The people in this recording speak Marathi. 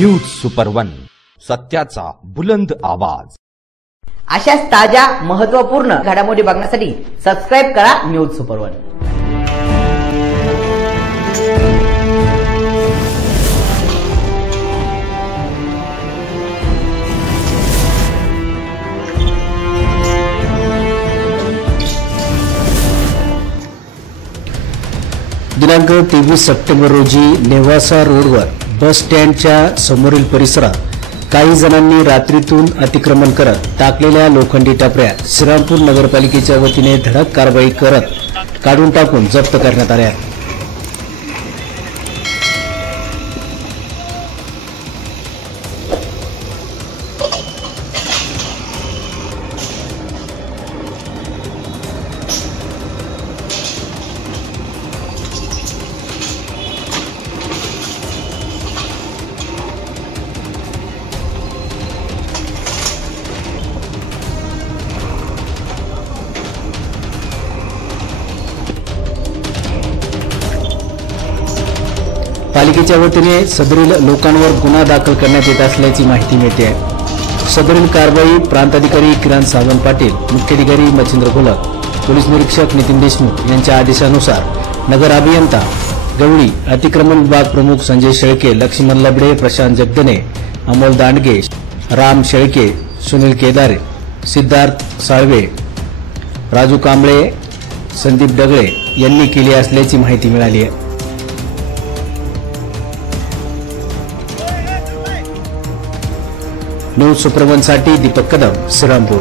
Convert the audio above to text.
न्यूज सुपर वन, सत्याचा बुलंद आवाज। अशाच ताज्या महत्त्वपूर्ण घडामोडी बघण्यासाठी सबस्क्राइब करा न्यूज सुपर वन। दिनांक 23 सप्टेंबर रोजी नेवासा रोडवर बस स्टँडच्या समोरील परिसरात काही जणांनी रात्रीतून अतिक्रमण करत टाकलेल्या लोखंडी टपऱ्या श्रीरामपूर नगरपालिकेच्या वतीने धडक कारवाई करत काढून टाकून जप्त करण्यात आल्या। पालिकेच्या वतीने सदरील लोकांवर गुन्हा दाखल करण्यात येत असल्याची माहिती मिळते आहे। सदरील कारवाई प्रांताधिकारी किरण सावंत पाटील, मुख्याधिकारी मच्छिंद्र घोलक, पोलीस निरीक्षक नितीन देशमुख यांच्या आदेशानुसार नगर अभियंता गवळी, अतिक्रमण विभाग प्रमुख संजय शेळके, लक्ष्मण लबडे, प्रशांत जगदने, अमोल दांडगे, राम शेळके, सुनील केदारे, सिद्धार्थ साळवे, राजू कांबळे, संदीप डगळे यांनी केली असल्याची माहिती मिळाली आहे। न्यूज सुपर वन साठी दीपक कदम, श्रीरामपूर।